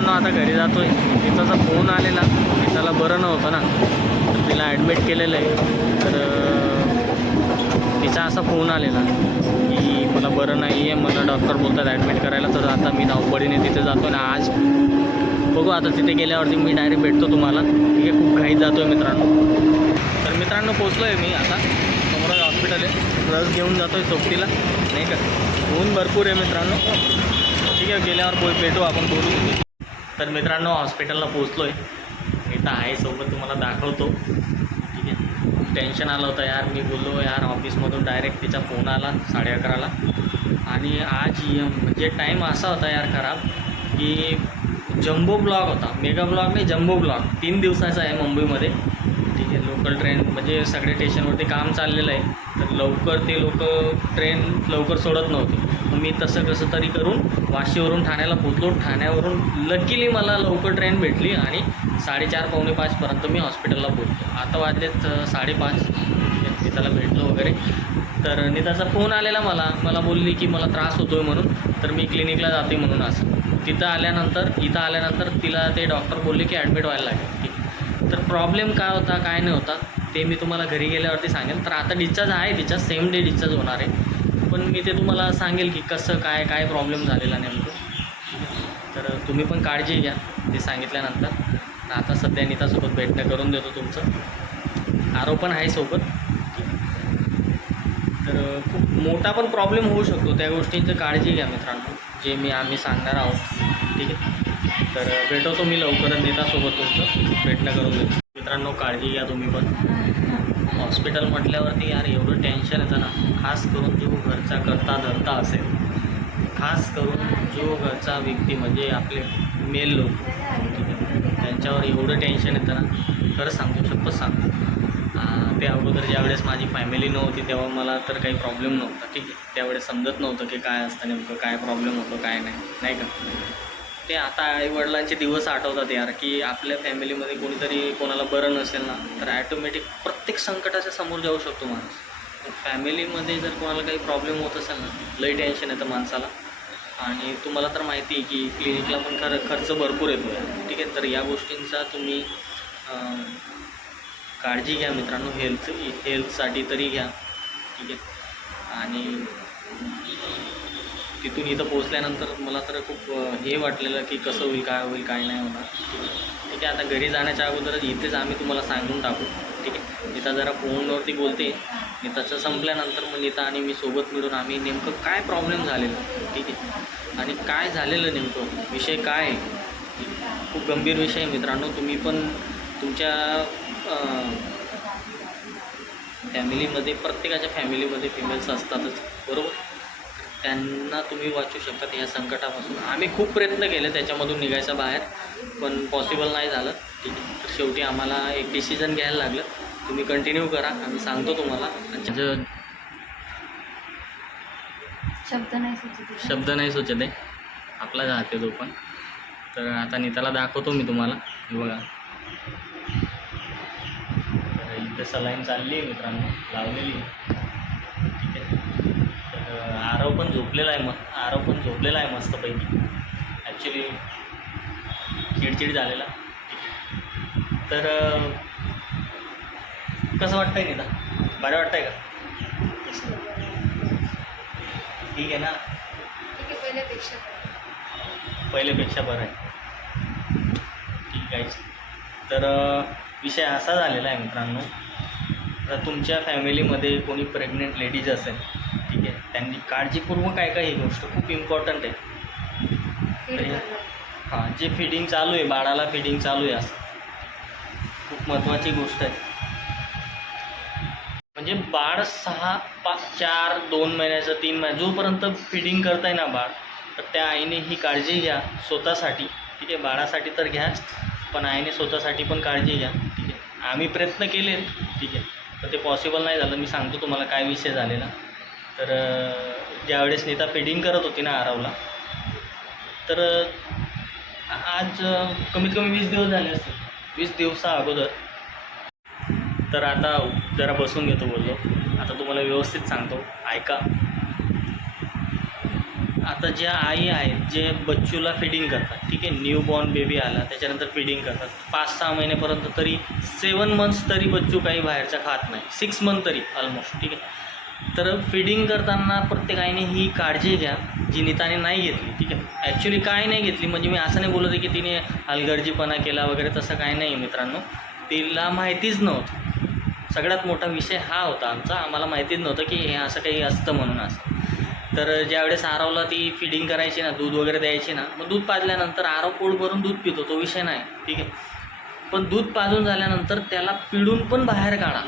मित्रांनो आता घरी जातोय. तिचा फोन आलेला, तिला बरं नव्हतं ना, तर तिला ॲडमिट केलेलं आहे. तर तिचा असा फोन आलेला की मला बरं नाही आहे, मला डॉक्टर बोलतात ॲडमिट करायला. तर आता मी धावपळीने तिथे जातो ना. आज बघू आता तिथे गेल्यावरती मी डायरेक्ट भेटतो तुम्हाला. ठीक आहे, खूप घाईत जातो आहे मित्रांनो. तर मित्रांनो पोचलो आहे मी आता. समोर हॉस्पिटल आहे, लस घेऊन जातो आहे सोबतीला, नाही का. ऊन भरपूर आहे मित्रांनो. ठीक आहे, गेल्यावर भेटू, आपण बोलू. तर मित्रांनो हॉस्पिटलला पोचलो आहे. इथं आहे सोबत, तुम्हाला दाखवतो. ठीक आहे, टेन्शन आलं होतं यार. मी बोललो यार ऑफिसमधून डायरेक्ट तिचा फोन आला 11:30ला. आणि आज म्हणजे टाईम असा होता यार खराब की जम्बो ब्लॉक होता. मेगा ब्लॉक नाही, जम्बो ब्लॉक. 3 दिवसाचा आहे मुंबईमध्ये. ठीक आहे, लोकल ट्रेन म्हणजे सगळे स्टेशनवरती काम चाललेलं आहे. तर लवकर ते लोक ट्रेन लवकर सोडत नव्हते. मी तसं कसं तरी करून वाशीवरून ठाण्याला पोचलो. ठाण्यावरून लकीली मला लवकर ट्रेन भेटली आणि 4:30-4:45पर्यंत मी हॉस्पिटलला पोचलो. आता वाजलेत 5:30. मी त्याला भेटलो वगैरे. तर नीताचा फोन आलेला मला बोलली की मला त्रास होतो आहे म्हणून, तर मी क्लिनिकला जाते म्हणून. असं इथं आल्यानंतर तिला ते डॉक्टर बोलले की ॲडमिट व्हायला लागेल. ठीक आहे, तर प्रॉब्लेम काय होता काय नाही होता ते मी तुम्हाला घरी गेल्यावरती सांगेल. तर आता डिस्चार्ज आहे तिचा, सेम डे डिस्चार्ज होणार आहे. पण मी ते तुम्हाला सांगेल की कसं काय प्रॉब्लेम झालेला नेमकं. तर तुम्ही पण काळजी घ्या ते सांगितल्यानंतर. आता सध्या नीतासोबत भेटणं करून देतो तुमचं. आरो पण आहे सोबत. तर खूप मोठा पण प्रॉब्लेम होऊ शकतो, त्या गोष्टींची काळजी घ्या मित्रांनो, जे आम्ही सांगणार आहोत. ठीक आहे, तर भेटवतो मी लवकरच नीतासोबत, तुमचं भेटणं करून देतो. मित्रांनो काळजी घ्या तुम्ही पण. हॉस्पिटल म्हटल्यावरती यार एवढं टेन्शन येतं ना, खास करून जो घरचा करता धरता असेल, खास करून जो घरचा व्यक्ती म्हणजे आपले मेल लोक, ठीक आहे, त्यांच्यावर एवढं टेन्शन येतं ना, खरं सांगतो, शपथ सांगतो. ते अगोदर ज्यावेळेस माझी फॅमिली नव्हती तेव्हा मला तर काही प्रॉब्लेम नव्हता. ठीक आहे, त्यावेळेस समजत नव्हतं की काय असतं नेमकं, काय प्रॉब्लेम होतो काय नाही का. ते आता आईवडिलांचे दिवस आठवतात यार, की आपल्या फॅमिलीमध्ये कोणीतरी कोणाला बरं नसेल ना, तर ॲटोमॅटिक प्रत्येक संकटाच्या समोर जाऊ शकतो माणूस. फॅमिलीमध्ये जर कोणाला काही प्रॉब्लेम होत असेल ना, लई टेन्शन येतं माणसाला. आणि तुम्हाला तर माहिती आहे की क्लिनिकला पण खर्च भरपूर येतो आहे. ठीक आहे, तर या गोष्टींचा तुम्ही काळजी घ्या मित्रांनो. हेल्थसाठी तरी घ्या. ठीक आहे, आणि तिथून इथं पोचल्यानंतर मला तर खूप हे वाटलेलं की कसं होईल काय नाही होणार. ठीक आहे, आता घरी जाण्याच्या अगोदरच इथेच आम्ही तुम्हाला सांगून टाकू. ठीक आहे, नीता जरा फोनवरती बोलते. नीताचं संपल्यानंतर मग नीता आणि मी सोबत मिळून आम्ही नेमकं काय प्रॉब्लेम झालेलं, ठीक आहे, आणि काय झालेलं नेमकं, विषय काय आहे. खूप गंभीर विषय आहे मित्रांनो. तुम्ही पण तुमच्या फॅमिलीमध्ये, प्रत्येकाच्या फॅमिलीमध्ये फिमेल्स असतातच, बरोबर. त्यांना तुम्ही वाचू शकतात या संकटापासून. आम्ही खूप प्रयत्न केले त्याच्यामधून निघायचा बाहेर, पण पॉसिबल नाही झालं. ठीक आहे, तर शेवटी आम्हाला एक डिसिजन घ्यायला लागलं. तुम्ही कंटिन्यू करा, आम्ही सांगतो तुम्हाला. शब्द नाही सुचत आहे आपला, जाते तो पण. तर आता नीताला दाखवतो मी तुम्हाला. बघा इथे सलाईन चालली आहे मित्रांनो, लावलेली. ठीक आहे, तर आरव पण झोपलेला आहे मस्तपैकी. ॲक्च्युली चिडचिड झालेला. तर कसं वाटतंय नीता, बरं वाटतंय का? ठीक आहे ना, पहिल्यापेक्षा बरं आहे. ठीक आहे, तर विषय असा झालेला आहे मित्रांनो. तर तुमच्या फॅमिलीमध्ये कोणी प्रेग्नेंट लेडीज असेल, ठीक आहे, त्यांनी काळजीपूर्वक ऐका, ही गोष्ट खूप इम्पॉर्टंट आहे. हां, जे फिडिंग चालू आहे, बाळाला फिडिंग चालू आहे, असं खूप महत्त्वाची गोष्ट आहे. म्हणजे बाळ 2 महिन्याचं 3 महिन्याचं जोपर्यंत फिडिंग करताय ना बाळ, तर त्या आईने ही काळजी घ्या स्वतःसाठी. ठीक आहे, बाळासाठी तर घ्याच, पण आईने स्वतःसाठी पण काळजी घ्या. ठीक आहे, आम्ही प्रयत्न केले, ठीक आहे, तर ते पॉसिबल नाही झालं. मी सांगतो तुम्हाला काय विषय झालेला. तर ज्यावेळेस नीता फिडिंग करत होती ना आरवला, तर आज कमीत कमी 20 दिवस झाले असतील, 20 दिवसा अगोदर. तर आता जरा बसून घेतो बोललो. आता तुम्हाला व्यवस्थित सांगतो, ऐका. आता ज्या आई आहेत जे बच्चूला फिडिंग करतात, ठीक आहे, न्यू बॉर्न बेबी आला त्याच्यानंतर फिडिंग करतात 5-6 महिन्यापर्यंत, तरी 7 मंथ्स तरी बच्चू काही बाहेरचं खात नाही, 6 मंथ तरी ऑलमोस्ट, ठीक आहे. तर फिडिंग करताना प्रत्येकाने ही काळजी घ्या जी नीताने नाही घेतली, ठीक आहे. ॲक्च्युली काय नाही घेतली म्हणजे मी असं नाही बोलत आहे की तिने हलगर्जीपणा केला वगैरे, तसं काय नाही मित्रांनो. तिला माहितीच नव्हतं. सगळ्यात मोठा विषय हा होता आमचा, आम्हाला माहितीच नव्हतं की हे असं काही असतं म्हणून असं. तर ज्यावेळेस आरवला ती फिडिंग करायची ना, दूध वगैरे द्यायची ना, मग दूध पाजल्यानंतर आरव पोट भरून दूध पितो, तो विषय नाही, ठीक आहे. पण दूध पाजून झाल्यानंतर त्याला पिळून पण बाहेर काढा,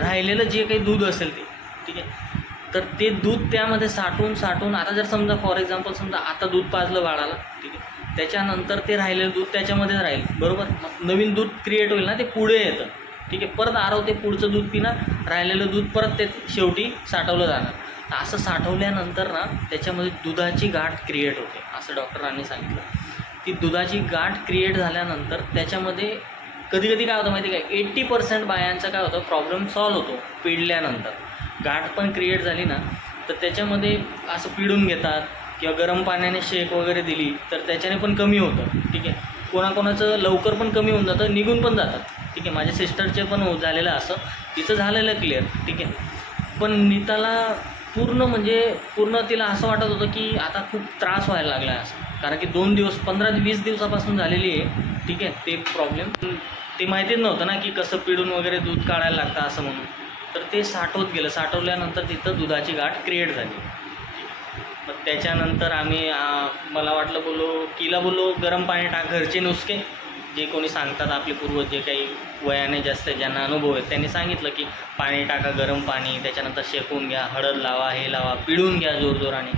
राहिलेलं जे काही दूध असेल ते, ठीक आहे. तर ते दूध त्यामध्ये साठवून आता जर समजा फॉर एक्झाम्पल समजा आता दूध पाजलं बाळाला, ठीक आहे, त्याच्यानंतर ते राहिलेलं दूध त्याच्यामध्येच राहील, बरोबर. मग नवीन दूध क्रिएट होईल ना, ते पुढे येतं, ठीक आहे. परत आरव ते पुढचं दूध पिणार, राहिलेलं दूध परत ते शेवटी साठवलं जाणार. असं साठवल्यानंतर ना त्याच्यामध्ये दुधाची गाठ क्रिएट होते असं डॉक्टरांनी सांगितलं. ती दुधाची गाठ क्रिएट झाल्यानंतर त्याच्यामध्ये कधी कधी काय होतं माहिती आहे काय, 80% बायांचा काय होतं प्रॉब्लेम सॉल्व होतो पिळल्यानंतर. गाठ पण क्रिएट झाली ना तर त्याच्यामध्ये असं पिळून घेतात किंवा गरम पाण्याने शेक वगैरे दिली तर त्याच्याने पण कमी होतं, ठीक आहे. कोणाकोणाचं लवकर पण कमी होऊन जातं, निघून पण जातात, ठीक आहे. माझ्या सिस्टरचे पण झालेलं असं, तिचं झालेलं क्लिअर, ठीक आहे. पण नीताला पूर्ण तिला असं वाटत होतं की आता खूप त्रास व्हायला लागला आहे असं, कारण की 2 दिवस 15-20 दिवसापासून झालेली आहे, ठीक आहे. ते प्रॉब्लेम ते माहितीच नव्हतं ना की कसं पिळून वगैरे दूध काढायला लागतं असं म्हणून. तर ते साठवत गेलं, साठवल्यानंतर तिथं दुधाची गाठ क्रिएट झाली. मग त्याच्यानंतर मला वाटलं बोललो गरम पाणी टाक, घरचे नुसके जे कोणी सांगतात आपले पूर्वज जे काही वयाने जास्त ज्यांना अनुभव आहेत त्यांनी सांगितलं की पाणी टाका, गरम पाणी, त्याच्यानंतर शेकून घ्या, हळद लावा, हे लावा, पिळून घ्या जोरजोराने.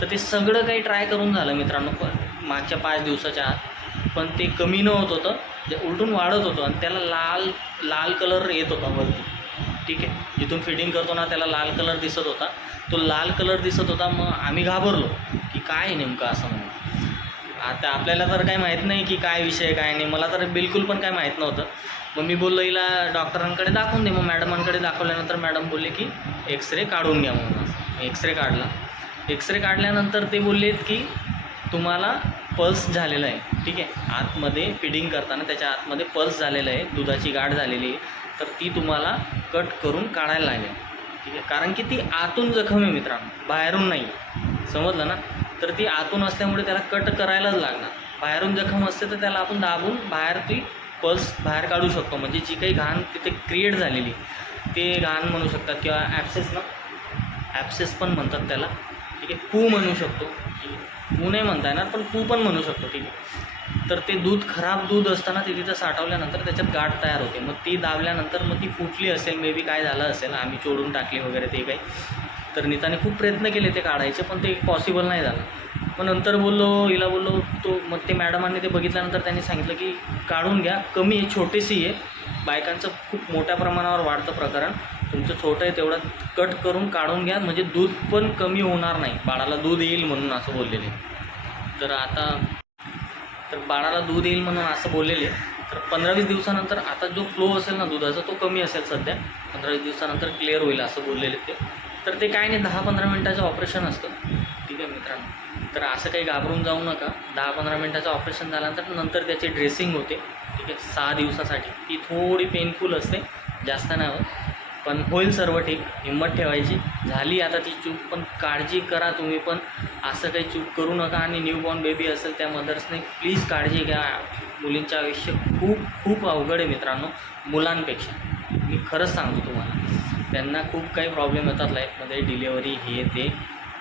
तर ते सगळं काही ट्राय करून झालं मित्रांनो पण मागच्या 5 दिवसाच्या आत, पण ते कमी न होत होतं, जे उलटून वाढत होतं आणि त्याला लाल कलर येत होता वरती, ठीक आहे. जिथून फिडिंग करतो ना त्याला लाल कलर दिसत होता, तो लाल कलर दिसत होता. मग आम्ही घाबरलो की काय नेमकं असं म्हणून. आता आपल्याला तर काही माहीत नाही की काय विषय काय नाही, मला तर बिलकुल पण काय माहीत नव्हतं. मग मी बोललो हिला डॉक्टरांकडे दाखवून दे. मग मॅडमांकडे दाखवल्यानंतर मॅडम बोलले की एक्सरे काढून घ्या म्हणून. असं एक्सरे काढला. एक्सरे काढल्यानंतर ते बोललेत की तुम्हाला पल्स झालेला आहे, ठीक आहे. आतमध्ये फिडिंग करताना त्याच्या आतमध्ये पल्स झालेलं आहे, दुधाची गाठ झालेली आहे, तर ती तुम्हाला कट करून काढायला लागेल, ठीक आहे. कारण की ती आतून जखम आहे मित्रांनो, बाहेरून नाही, समजलं ना. तर ती आतून असल्यामुळे त्याला कट करायलाच लागणार. बाहेरून जखम असते तर त्याला आपण दाबून बाहेर ती पल्स बाहेर काढू शकतो. म्हणजे जी काही घाण तिथे क्रिएट झालेली ते घाण म्हणू शकतात किंवा ॲप्सेस पण म्हणतात त्याला, ठीक आहे. पू म्हणू शकतो, ठीक आहे. पू नाही म्हणता येणार पण पू पण म्हणू शकतो, ठीक आहे. तर ते खराब दूध असताना ते तिथं साठवल्यानंतर त्याच्यात गाठ तयार होते. मग ती दाबल्यानंतर मग ती फुटली असेल, मे बी काय झालं असेल, आम्ही चोडून टाकली वगैरे ते काही. तर नीताने खूप प्रयत्न केले ते काढायचे पण ते पॉसिबल नाही झालं. मग नंतर हिला बोललो मग ते मॅडमांनी ते बघितल्यानंतर त्यांनी सांगितलं की काढून घ्या, कमी आहे, छोटीशी आहे. बायकांचं खूप मोठ्या प्रमाणावर वाढतं प्रकरण, तुमचं छोटं आहे तेवढं कट करून काढून घ्या, म्हणजे दूध पण कमी होणार नाही, बाळाला दूध येईल म्हणून असं बोललेले. तर बाळाला दूध येईल म्हणून असं बोललेले. तर 15-20 दिवसानंतर आता जो फ्लो असेल ना दुधाचा तो कमी असेल, सध्या 15-20 दिवसानंतर क्लिअर होईल असं बोललेले ते. तर ते काय नाही, 10-15 मिनटाचं ऑपरेशन असतं, ठीक आहे मित्रांनो. तर असं काही घाबरून जाऊ नका. 10-15 मिनटाचं ऑपरेशन झाल्यानंतर त्याची ड्रेसिंग होते, ठीक आहे, 6 दिवसासाठी. ती थोडी पेनफुल असते, जास्त नाही होत, पण होईल सर्व ठीक. हिंमत ठेवायची. झाली आता ती चूक, पण काळजी करा तुम्ही पण, असं काही चूक करू नका. आणि न्यूबॉर्न बेबी असेल त्या मदर्सने प्लीज काळजी घ्या. मुलींचं आयुष्य खूप खूप अवघड आहे मित्रांनो मुलांपेक्षा, मी खरंच सांगतो तुम्हाला. त्यांना खूप काही प्रॉब्लेम येतात लाईफमध्ये, डिलेवरी हे ते,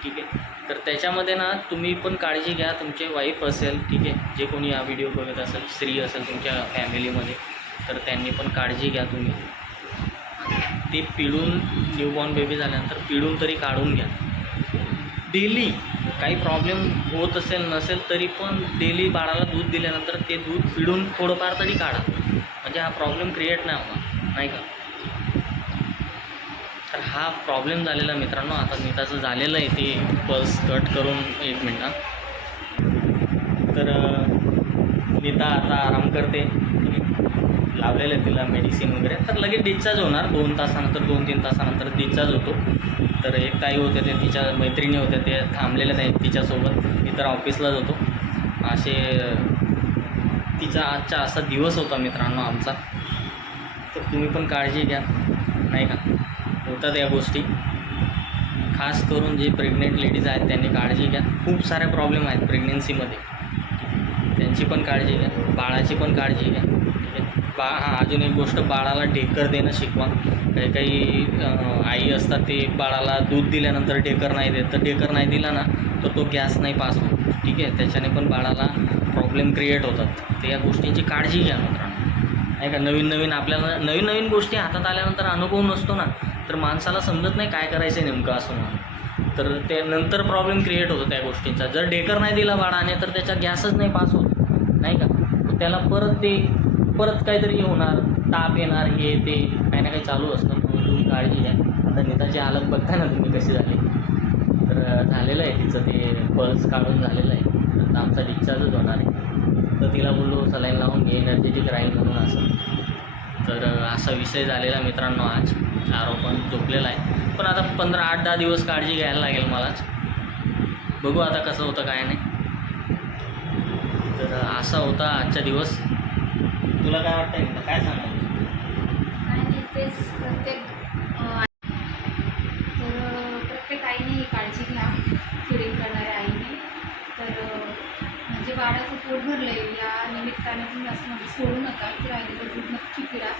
ठीक आहे. तर त्याच्यामध्ये ना तुम्ही पण काळजी घ्या. तुमचे वाईफ असेल, ठीक आहे, जे कोणी हा व्हिडिओ बघत असेल, स्त्री असेल तुमच्या फॅमिलीमध्ये, तर त्यांनी पण काळजी घ्या तुम्ही. ते पिळून न्यूबॉर्न बेबी झाल्यानंतर पिळून तरी काढून घ्या. डेली काही प्रॉब्लेम होत असेल नसेल तरी पण डेली बाळाला दूध दिल्यानंतर ते दूध पिळून थोडंफार तरी काढा, म्हणजे हा प्रॉब्लेम क्रिएट नाही होणार, नाही का. तर हा प्रॉब्लेम झालेला मित्रांनो. आता नीताचं झालेलं आहे ते पल्स कट करून 1 मिनटात. तर नीता आता आराम करते, लावलेलं आहे तिला मेडिसिन वगैरे, तर लगेच डिस्चार्ज होणार 2 तासानंतर, 2-3 तासानंतर डिस्चार्ज होतो. तर एक ताई होते ते तिच्या मैत्रिणी होत्या, ते थांबलेल्या आहेत तिच्यासोबत. मी तर ऑफिसलाच होतो. असे तिचा आजचा असा दिवस होता मित्रांनो आमचा. तर तुम्ही पण काळजी घ्या, नाही का, होतात या गोष्टी. खास करून जे प्रेग्नेंट लेडीज आहेत त्यांनी काळजी घ्या. खूप सारे प्रॉब्लेम आहेत प्रेग्नेन्सीमध्ये, त्यांची पण काळजी घ्या, बाळाची पण काळजी घ्या, ठीक आहे. अजून एक गोष्ट, बाळाला ढेकर देणं शिकवा. काही काही आई असतात ते बाळाला दूध दिल्यानंतर ढेकर नाही देत, तर ढेकर नाही दिला ना तर तो गॅस नाही पास होत, ठीक आहे. त्याच्याने पण बाळाला प्रॉब्लेम क्रिएट होतात. तर या गोष्टींची काळजी घ्या मित्रांनो, नाही का. नवीन आपल्याला नवीन गोष्टी हातात आल्यानंतर अनुभव नसतो ना, तर माणसाला समजत नाही काय करायचं आहे नेमकं असं म्हणून. तर ते नंतर प्रॉब्लेम क्रिएट होतो त्या गोष्टींचा. जर ढेकर नाही दिला बाळाने तर त्याचा गॅसच नाही पास होत, नाही का. त्याला परत काहीतरी होणार, ताप येणार, हे ते काही ना काही चालू असतं. म्हणून तुम्ही काळजी घ्या. आता नेताची हालत बघताय ना तुम्ही कशी झाली. तर झालेलं आहे तिचं ते पल्स काढून झालेलं आहे. आता आमचा डिस्चार्जच होणार आहे. तर तिला बोललो सलाईन लावून घे, एनर्जेटिक राहील म्हणून असं. तर असा विषय झालेला मित्रांनो आज. पण झोपलेला आहे, पण आता 8-10 दिवस काळजी घ्यायला लागेल मलाच. बघू आता कसं होतं काय नाही. तर असा होता आजचा दिवस. तुला काय वाटतं, काय सांगायचं? आणि तेच प्रत्येक आईने ही काळजी घ्या, फिडिंग करणाऱ्या आईने. तर म्हणजे बाळाचं पोट भरलं आहे या निमित्ताने तुम्ही असं म्हणजे सोडू नका की राहिलं तर दूध नक्की पिरा.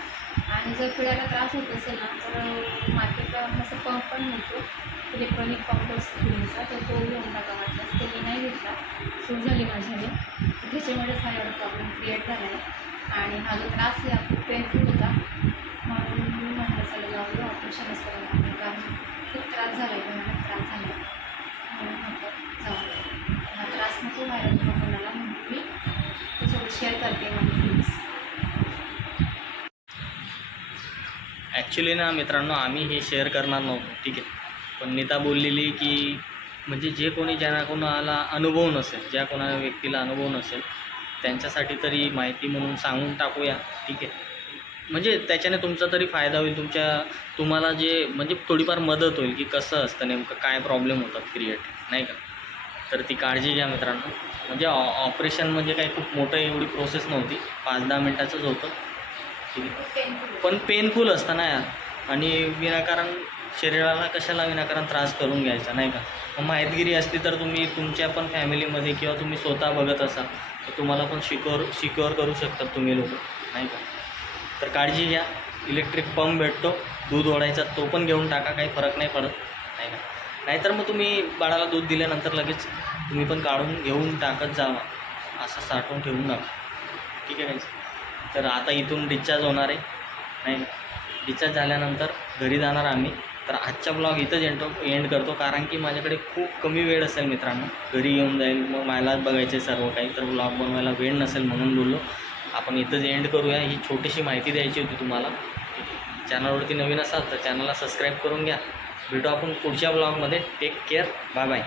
आणि जर पिळायला त्रास होत असेल ना तर मार्केटला असं पंप पण मिळतो, इलेक्ट्रॉनिक पंप असतो फिडिंगचा, तर तो घेऊन टाका. वाटल्यास ते मी नाही घेतला, सूट झाली माझ्याने, त्याच्यामुळेच हा एवढा प्रॉब्लेम क्रिएट झाला आहे. आणि हा जो त्रास आहे हा खूप पेनफुल होता, म्हणून मी म्हटलं चला जाऊया ऑपरेशनच करायला, कारण खूप त्रास झाला आहे, भयानक त्रास झाला आहे. म्हणून म्हटलं जाऊया, हा त्रास नको व्हायला किंवा कोणाला, म्हणून मी त्याच्यावर शेअर करते माझी फीलिंग्स. ॲक्च्युली ना मित्रांनो, आम्ही हे शेअर करणार नव्हतो, ठीक आहे. पण नीता बोललेली की म्हणजे जे कोणी ज्यांना कोणाला अनुभव नसेल, ज्या कोणा व्यक्तीला अनुभव नसेल त्यांच्यासाठी तरी माहिती म्हणून सांगून टाकूया, ठीक आहे. म्हणजे त्याच्याने तुमचा तरी फायदा होईल, तुम्हाला जे म्हणजे थोडीफार मदत होईल की कसं असतं नेमकं, काय प्रॉब्लेम होतात क्रिएट, नाही का. तर ती काळजी घ्या मित्रांनो. म्हणजे ऑपरेशन म्हणजे काही खूप मोठं एवढी प्रोसेस नव्हती, 5-10 मिनटाचंच होतं, ठीक आहे. पण पेनफुल असतं ना यार, आणि विनाकारण शरीराला कशाला विनाकारण त्रास करून घ्यायचा, नाही का. मग माहितगिरी असती तर तुम्ही तुमच्या पण फॅमिलीमध्ये किंवा तुम्ही स्वतः बघत असाल तर तुम्हाला पण सिक्युअर करू शकतात तुम्ही लोक, नाही का. तर काळजी घ्या. इलेक्ट्रिक पंप भेटतो, दूध ओढायचा तो पण घेऊन टाका, काही फरक नाही पडत, नाही का. नाहीतर मग तुम्ही बाळाला दूध दिल्यानंतर लगेच तुम्ही पण काढून घेऊन टाकत जावा, असं साठवून ठेवून नका, ठीक आहे. तर आता इथून डिस्चार्ज होणार आहे, नाही का. डिस्चार्ज झाल्यानंतर घरी जाणार आम्ही. तर आजचा ब्लॉग इथंच एंड करतो, कारण की माझ्याकडे खूप कमी वेळ असेल मित्रांनो. घरी येऊन जाईल, मग मलाच बघायचं सर्व काही, तर ब्लॉग बनवायला वेळ नसेल, म्हणून बोललो आपण इथंच एंड करूया. ही छोटीशी माहिती द्यायची होती तुम्हाला. चॅनलवरती नवीन असाल तर चॅनलला सबस्क्राईब करून घ्या. भेटू आपण पुढच्या ब्लॉगमध्ये. Take care, bye bye.